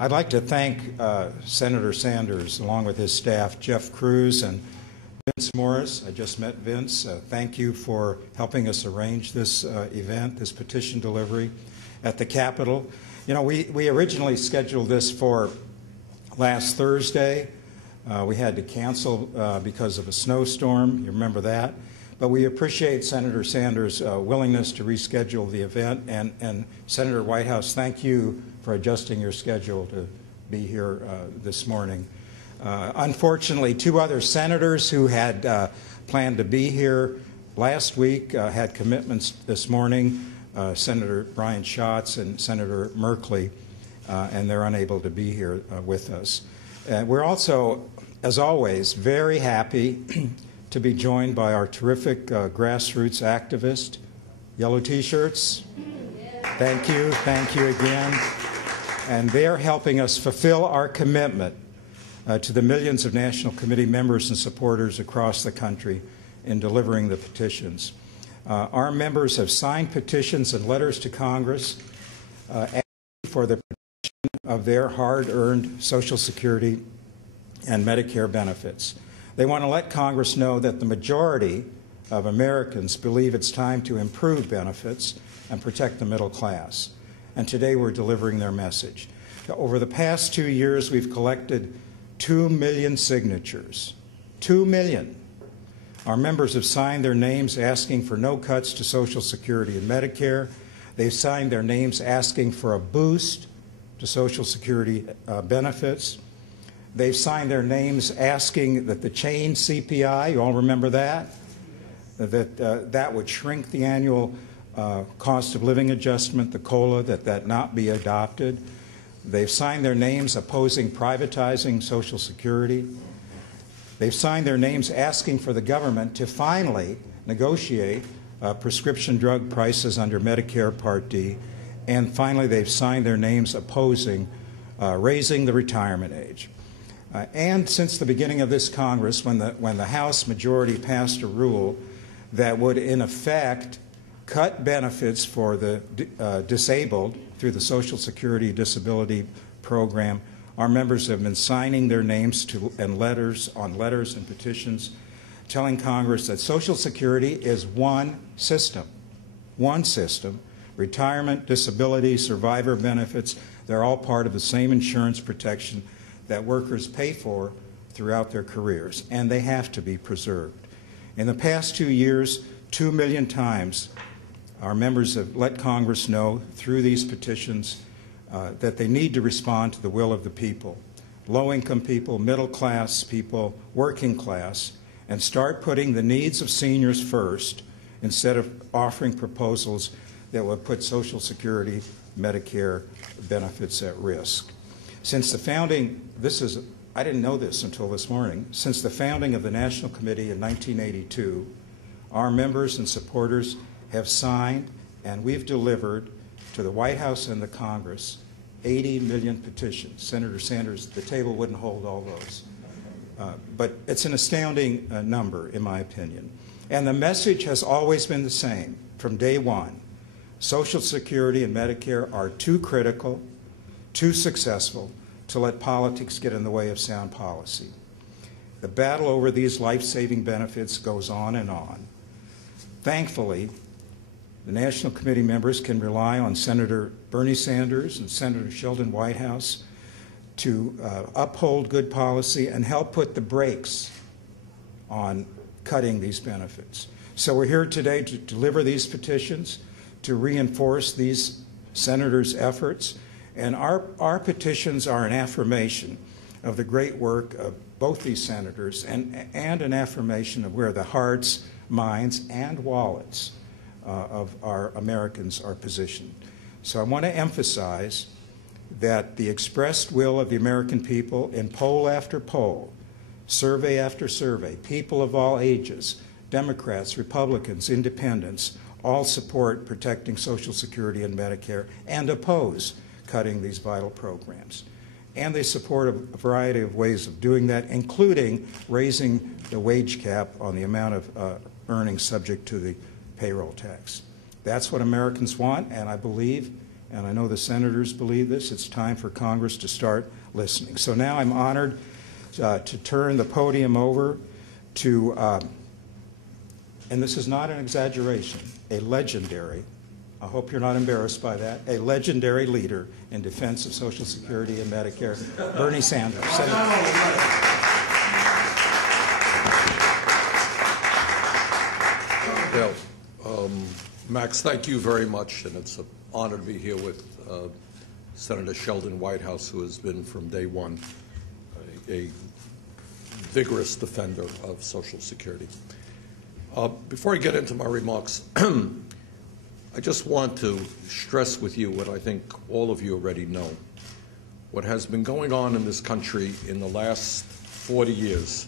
I'd like to thank Senator Sanders, along with his staff, Jeff Cruz and Vince Morris. I just met Vince. Thank you for helping us arrange this event, this petition delivery at the Capitol. You know, we originally scheduled this for last Thursday. We had to cancel because of a snowstorm. You remember that? But we appreciate Senator Sanders' willingness to reschedule the event. And Senator Whitehouse, thank you for adjusting your schedule to be here this morning. Unfortunately, two other senators who had planned to be here last week had commitments this morning, Senator Brian Schatz and Senator Merkley, and they're unable to be here with us. We're also, as always, very happy to be joined by our terrific grassroots activist. Yellow T-shirts. Thank you again. And they're helping us fulfill our commitment to the millions of National Committee members and supporters across the country in delivering the petitions. Our members have signed petitions and letters to Congress asking for the protection of their hard-earned Social Security and Medicare benefits. They want to let Congress know that the majority of Americans believe it's time to improve benefits and protect the middle class. And today we're delivering their message. Over the past 2 years, we've collected 2 million signatures. 2 million. Our members have signed their names asking for no cuts to Social Security and Medicare. They've signed their names asking for a boost to Social Security benefits. They've signed their names asking that the chain CPI, you all remember that? That would shrink the annual cost of living adjustment, the COLA, that not be adopted. They've signed their names opposing privatizing Social Security. They've signed their names asking for the government to finally negotiate prescription drug prices under Medicare Part D. And finally, they've signed their names opposing raising the retirement age. And since the beginning of this Congress, when the House majority passed a rule that would, in effect, cut benefits for the disabled through the Social Security Disability Program, our members have been signing their names on letters and petitions telling Congress that Social Security is one system. Retirement, disability, survivor benefits, they're all part of the same insurance protection that workers pay for throughout their careers, and they have to be preserved. In the past 2 years, 2 million times, our members have let Congress know through these petitions that they need to respond to the will of the people, low-income people, middle-class people, working class, and start putting the needs of seniors first instead of offering proposals that would put Social Security, Medicare benefits at risk. Since the founding, I didn't know this until this morning, since the founding of the National Committee in 1982, our members and supporters have signed and we've delivered to the White House and the Congress 80 million petitions. Senator Sanders, the table wouldn't hold all those. But it's an astounding number, in my opinion. And the message has always been the same from day one. Social Security and Medicare are too critical, too successful to let politics get in the way of sound policy. The battle over these life-saving benefits goes on and on. Thankfully, the National Committee members can rely on Senator Bernie Sanders and Senator Sheldon Whitehouse to uphold good policy and help put the brakes on cutting these benefits. So we're here today to deliver these petitions, to reinforce these senators' efforts. And our petitions are an affirmation of the great work of both these senators and an affirmation of where the hearts, minds, and wallets of our Americans are positioned. So I want to emphasize that the expressed will of the American people in poll after poll, survey after survey, people of all ages, Democrats, Republicans, Independents, all support protecting Social Security and Medicare and oppose cutting these vital programs. And they support a variety of ways of doing that, including raising the wage cap on the amount of earnings subject to the payroll tax. That's what Americans want, and I believe and I know the senators believe this. It's time for Congress to start listening. So now I'm honored to turn the podium over to, and this is not an exaggeration, a legendary, I hope you're not embarrassed by that, a legendary leader in defense of Social Security and Medicare, Bernie Sanders. Well, Max, thank you very much, and it's an honor to be here with Senator Sheldon Whitehouse, who has been from day one a vigorous defender of Social Security. Before I get into my remarks, I just want to stress with you what I think all of you already know. What has been going on in this country in the last 40 years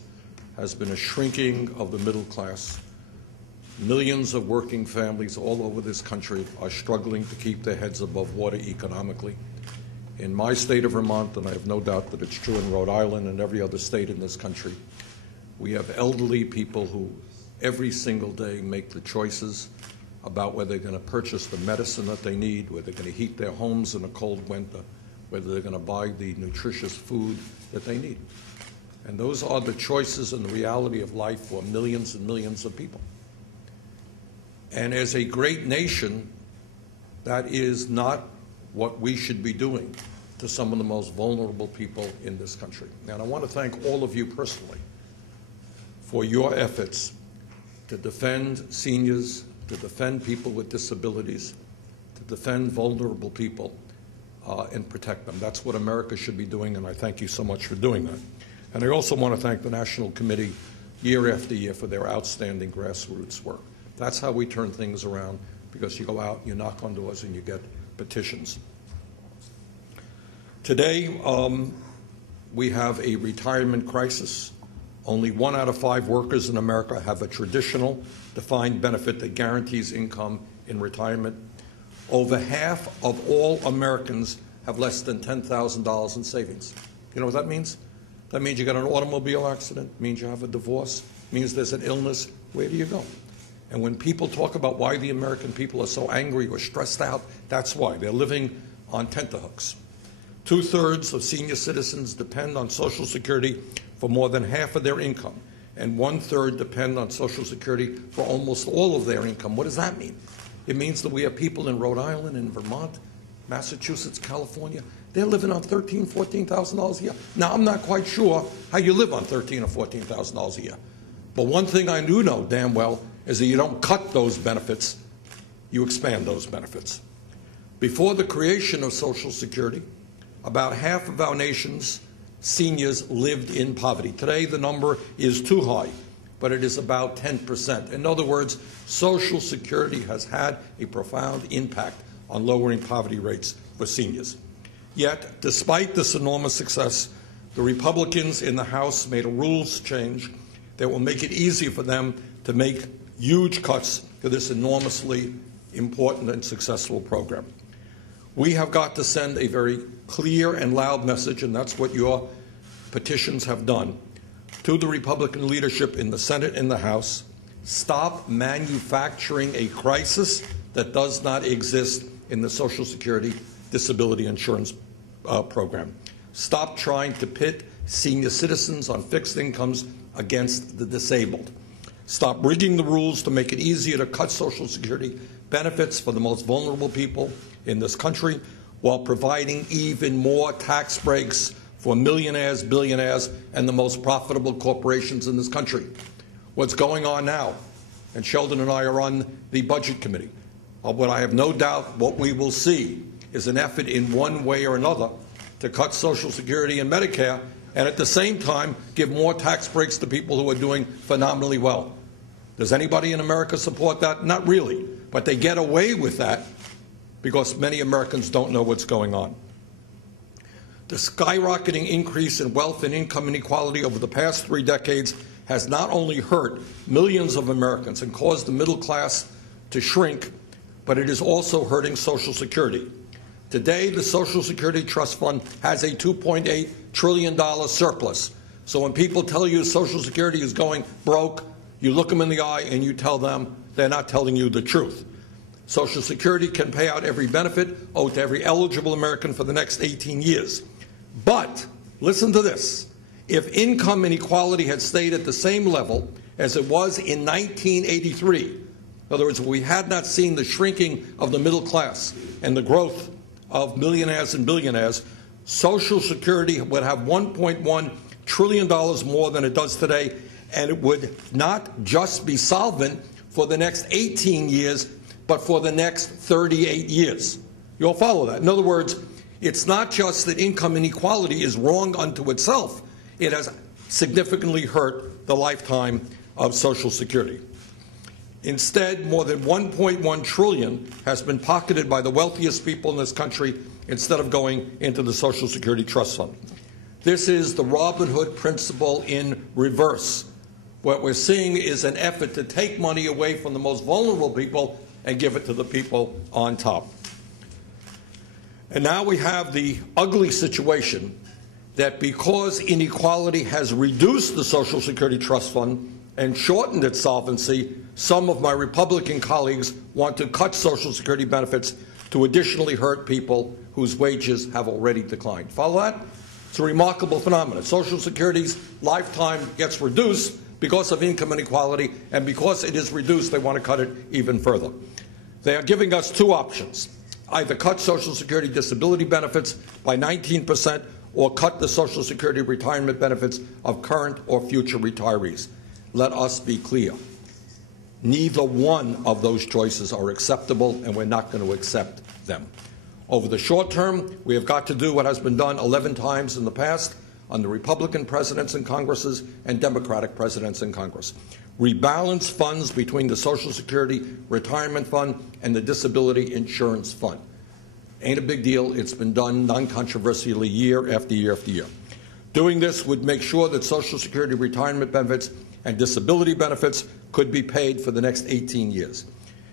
has been a shrinking of the middle class. Millions of working families all over this country are struggling to keep their heads above water economically. In my state of Vermont, and I have no doubt that it's true in Rhode Island and every other state in this country, we have elderly people who every single day make the choices about whether they're going to purchase the medicine that they need, whether they're going to heat their homes in a cold winter, whether they're going to buy the nutritious food that they need. And those are the choices and the reality of life for millions and millions of people. And as a great nation, that is not what we should be doing to some of the most vulnerable people in this country. And I want to thank all of you personally for your efforts to defend seniors, to defend people with disabilities, to defend vulnerable people, and protect them. That's what America should be doing, and I thank you so much for doing that. And I also want to thank the National Committee year after year for their outstanding grassroots work. That's how we turn things around, because you go out, you knock on doors, and you get petitions. Today, we have a retirement crisis. Only 1 out of 5 workers in America have a traditional defined benefit that guarantees income in retirement. Over half of all Americans have less than $10,000 in savings. You know what that means? That means you got an automobile accident, means you have a divorce, means there's an illness. Where do you go? And when people talk about why the American people are so angry or stressed out, that's why. They're living on tenterhooks. 2/3 of senior citizens depend on Social Security for more than half of their income, and 1/3 depend on Social Security for almost all of their income. What does that mean? It means that we have people in Rhode Island, in Vermont, Massachusetts, California. They're living on $13,000, $14,000 a year. Now, I'm not quite sure how you live on $13,000 or $14,000 a year. But one thing I do know damn well is that you don't cut those benefits, you expand those benefits. Before the creation of Social Security, about half of our nation's seniors lived in poverty. Today, the number is too high, but it is about 10%. In other words, Social Security has had a profound impact on lowering poverty rates for seniors. Yet, despite this enormous success, the Republicans in the House made a rules change that will make it easier for them to make huge cuts to this enormously important and successful program. We have got to send a very clear and loud message, and that's what your petitions have done, to the Republican leadership in the Senate and the House. Stop manufacturing a crisis that does not exist in the Social Security disability insurance program. Stop trying to pit senior citizens on fixed incomes against the disabled. Stop rigging the rules to make it easier to cut Social Security benefits for the most vulnerable people in this country, while providing even more tax breaks for millionaires, billionaires, and the most profitable corporations in this country. What's going on now, and Sheldon and I are on the Budget Committee, what I have no doubt what we will see is an effort in one way or another to cut Social Security and Medicare, and at the same time give more tax breaks to people who are doing phenomenally well. Does anybody in America support that? Not really. But they get away with that because many Americans don't know what's going on. The skyrocketing increase in wealth and income inequality over the past 3 decades has not only hurt millions of Americans and caused the middle class to shrink, but it is also hurting Social Security. Today, the Social Security Trust Fund has a $2.8 trillion surplus. So when people tell you Social Security is going broke, you look them in the eye and you tell them they're not telling you the truth. Social Security can pay out every benefit owed to every eligible American for the next 18 years. But, listen to this, if income inequality had stayed at the same level as it was in 1983, in other words, we had not seen the shrinking of the middle class and the growth of millionaires and billionaires, Social Security would have $1.1 trillion more than it does today, and it would not just be solvent for the next 18 years, but for the next 38 years. You'll follow that. In other words, it's not just that income inequality is wrong unto itself. It has significantly hurt the lifetime of Social Security. Instead, more than $1.1 trillion has been pocketed by the wealthiest people in this country instead of going into the Social Security Trust Fund. This is the Robin Hood principle in reverse. What we're seeing is an effort to take money away from the most vulnerable people and give it to the people on top. And now we have the ugly situation that because inequality has reduced the Social Security Trust Fund and shortened its solvency, some of my Republican colleagues want to cut Social Security benefits to additionally hurt people whose wages have already declined. Follow that? It's a remarkable phenomenon. Social Security's lifetime gets reduced because of income inequality, and because it is reduced, they want to cut it even further. They are giving us two options: either cut Social Security disability benefits by 19% or cut the Social Security retirement benefits of current or future retirees. Let us be clear. Neither one of those choices are acceptable, and we're not going to accept them. Over the short term, we have got to do what has been done 11 times in the past under Republican presidents and Congresses and Democratic presidents in Congress. Rebalance funds between the Social Security Retirement Fund and the Disability Insurance Fund. Ain't a big deal. It's been done non-controversially year after year after year. Doing this would make sure that Social Security retirement benefits and disability benefits could be paid for the next 18 years.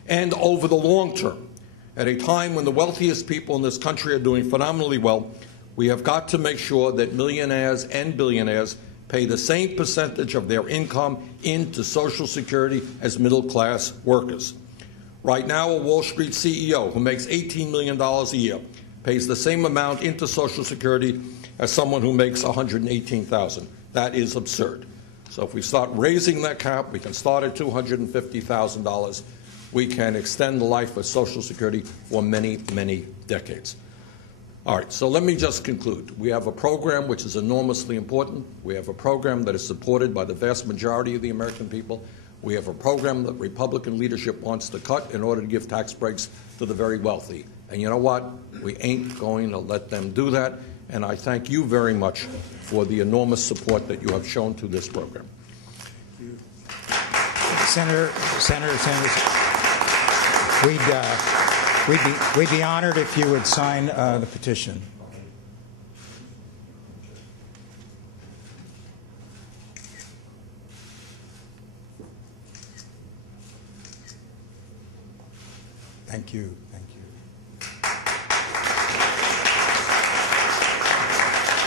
And over the long term, at a time when the wealthiest people in this country are doing phenomenally well, we have got to make sure that millionaires and billionaires pay the same percentage of their income into Social Security as middle-class workers. Right now, a Wall Street CEO who makes $18 million a year pays the same amount into Social Security as someone who makes $118,000. That is absurd. So if we start raising that cap, we can start at $250,000. We can extend the life of Social Security for many, many decades. All right, so let me just conclude. We have a program which is enormously important. We have a program that is supported by the vast majority of the American people. We have a program that Republican leadership wants to cut in order to give tax breaks to the very wealthy. And you know what? We ain't going to let them do that. And I thank you very much for the enormous support that you have shown to this program. Senator Sanders, we'd be honored if you would sign the petition. Thank you. Thank you.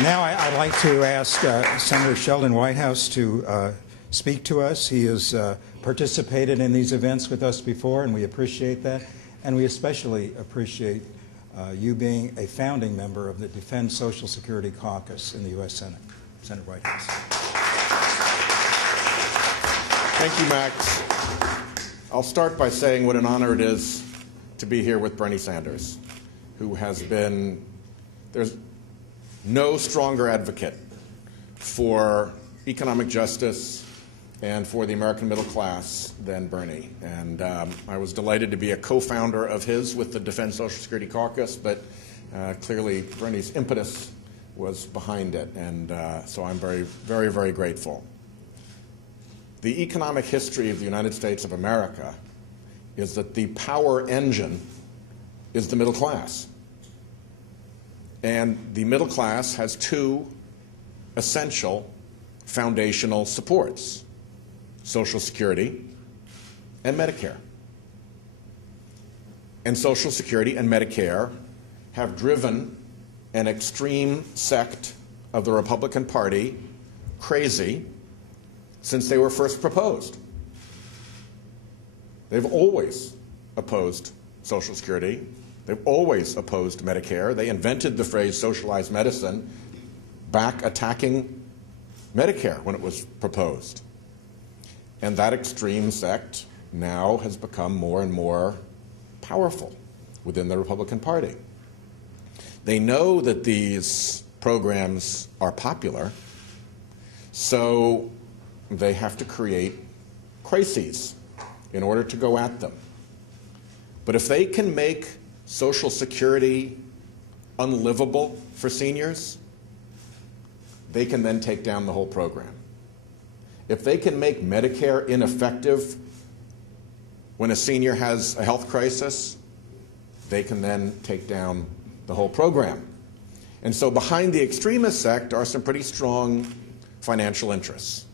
Now I'd like to ask Senator Sheldon Whitehouse to speak to us. He has participated in these events with us before, and we appreciate that. And we especially appreciate you being a founding member of the Defend Social Security Caucus in the U.S. Senate. Senator Whitehouse. Thank you, Max. I'll start by saying what an honor it is to be here with Bernie Sanders, who has been, there's no stronger advocate for economic justice and for the American middle class than Bernie. And I was delighted to be a co-founder of his with the Defend Social Security Caucus, but clearly Bernie's impetus was behind it, and so I'm very, very, very grateful. The economic history of the United States of America is that the power engine is the middle class. And the middle class has two essential foundational supports: Social Security and Medicare. And Social Security and Medicare have driven an extreme sect of the Republican Party crazy since they were first proposed. They've always opposed Social Security. They've always opposed Medicare. They invented the phrase socialized medicine back attacking Medicare when it was proposed. And that extreme sect now has become more and more powerful within the Republican Party. They know that these programs are popular, so they have to create crises in order to go at them. But if they can make Social Security unlivable for seniors, they can then take down the whole program. If they can make Medicare ineffective when a senior has a health crisis, they can then take down the whole program. And so behind the extremist sect are some pretty strong financial interests.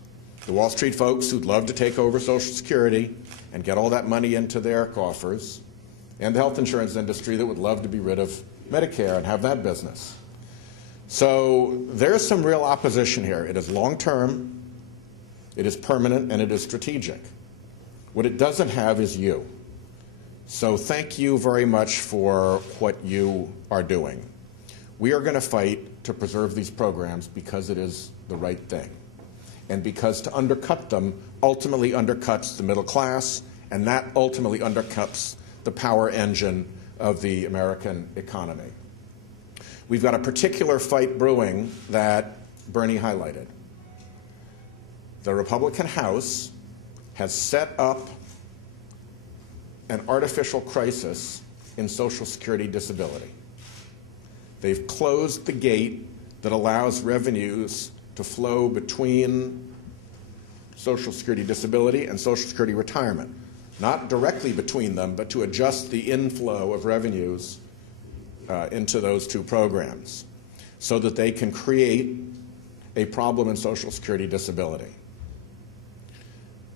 The Wall Street folks who'd love to take over Social Security and get all that money into their coffers, and the health insurance industry that would love to be rid of Medicare and have that business. So there's some real opposition here. It is long-term, it is permanent, and it is strategic. What it doesn't have is you. So thank you very much for what you are doing. We are going to fight to preserve these programs because it is the right thing. And because to undercut them ultimately undercuts the middle class, and that ultimately undercuts the power engine of the American economy. We've got a particular fight brewing that Bernie highlighted. The Republican House has set up an artificial crisis in Social Security disability. They've closed the gate that allows revenues to flow between Social Security disability and Social Security retirement. Not directly between them, but to adjust the inflow of revenues into those two programs so that they can create a problem in Social Security disability.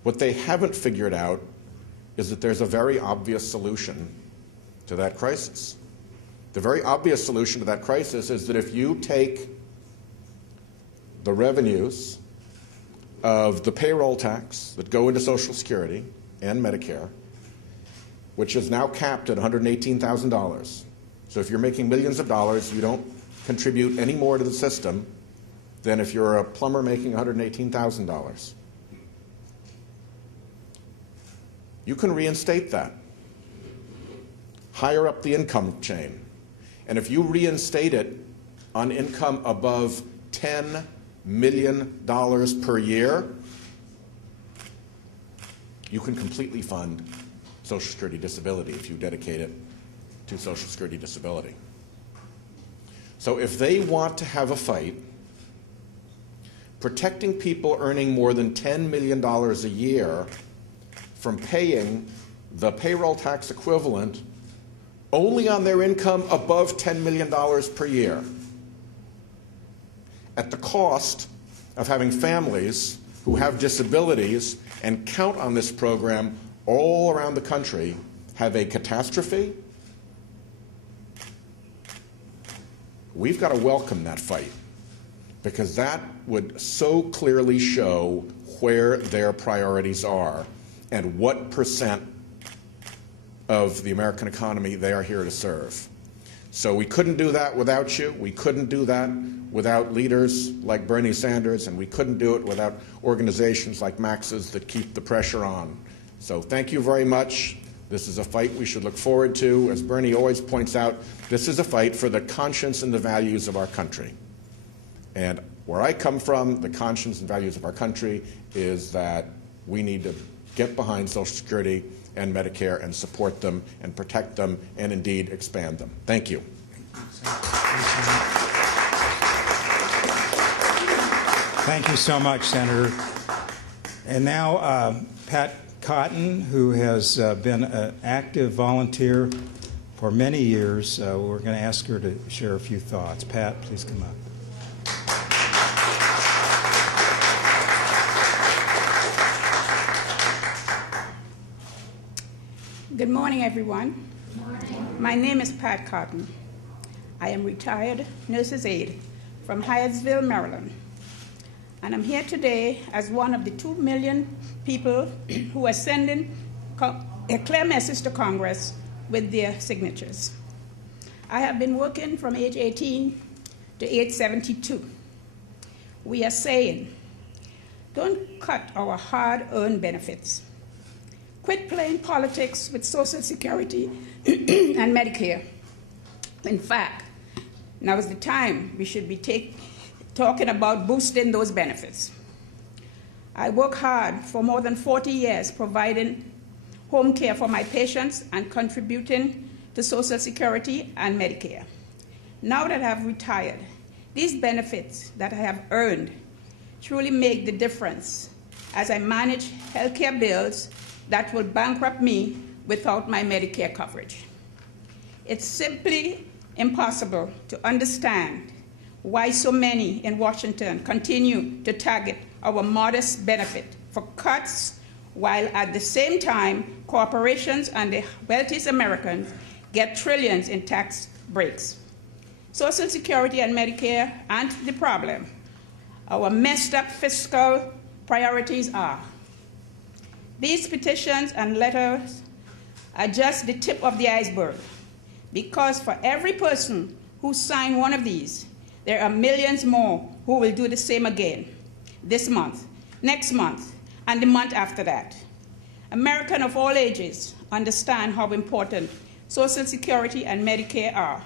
What they haven't figured out is that there's a very obvious solution to that crisis. The very obvious solution to that crisis is that if you take the revenues of the payroll tax that go into Social Security and Medicare, which is now capped at $118,000. So if you're making millions of dollars, you don't contribute any more to the system than if you're a plumber making $118,000. You can reinstate that higher up the income chain. And if you reinstate it on income above $10 million per year, you can completely fund Social Security disability if you dedicate it to Social Security disability. So if they want to have a fight, protecting people earning more than $10 million a year from paying the payroll tax equivalent only on their income above $10 million per year, at the cost of having families who have disabilities and count on this program all around the country have a catastrophe, we've got to welcome that fight, because that would so clearly show where their priorities are and what percent of the American economy they are here to serve. So we couldn't do that without you. We couldn't do that without leaders like Bernie Sanders, and we couldn't do it without organizations like Max's that keep the pressure on. So thank you very much. This is a fight we should look forward to. As Bernie always points out, this is a fight for the conscience and the values of our country. And where I come from, the conscience and values of our country is that we need to get behind Social Security and Medicare and support them and protect them and indeed expand them. Thank you. Thank you so much, Senator. And now Pat Cotton, who has been an active volunteer for many years. We're going to ask her to share a few thoughts. Pat, please come up. Good morning, everyone. Good morning. My name is Pat Cotton. I am retired nurse's aide from Hyattsville, Maryland. And I'm here today as one of the 2 million people who are sending a clear message to Congress with their signatures. I have been working from age 18 to age 72. We are saying, don't cut our hard-earned benefits. Quit playing politics with Social Security and Medicare. In fact, now is the time we should be talking about boosting those benefits. I work hard for more than 40 years providing home care for my patients and contributing to Social Security and Medicare. Now that I have retired, these benefits that I have earned truly make the difference as I manage healthcare bills that will bankrupt me without my Medicare coverage. It's simply impossible to understand why so many in Washington continue to target our modest benefit for cuts, while at the same time corporations and the wealthiest Americans get trillions in tax breaks. Social Security and Medicare aren't the problem. Our messed up fiscal priorities are. These petitions and letters are just the tip of the iceberg, because for every person who signed one of these, there are millions more who will do the same again this month, next month, and the month after that. Americans of all ages understand how important Social Security and Medicare are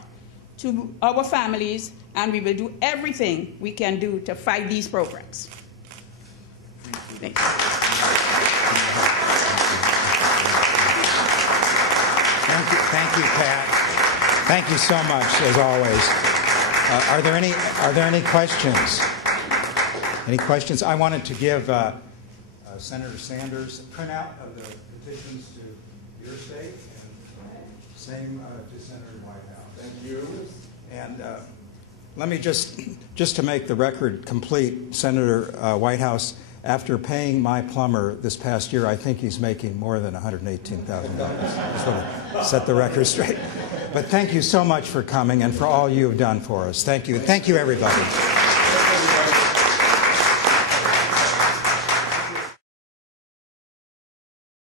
to our families, and we will do everything we can do to fight these programs. Thank you. Thank you, Pat. Thank you so much, as always. Are there any questions? Any questions? I wanted to give Senator Sanders a printout of the petitions to your state, and same to Senator Whitehouse. Thank you. And let me just to make the record complete, Senator Whitehouse, after paying my plumber this past year, I think he's making more than $118,000. Just want to set the record straight. But thank you so much for coming and for all you've done for us. Thank you. Thank you, everybody.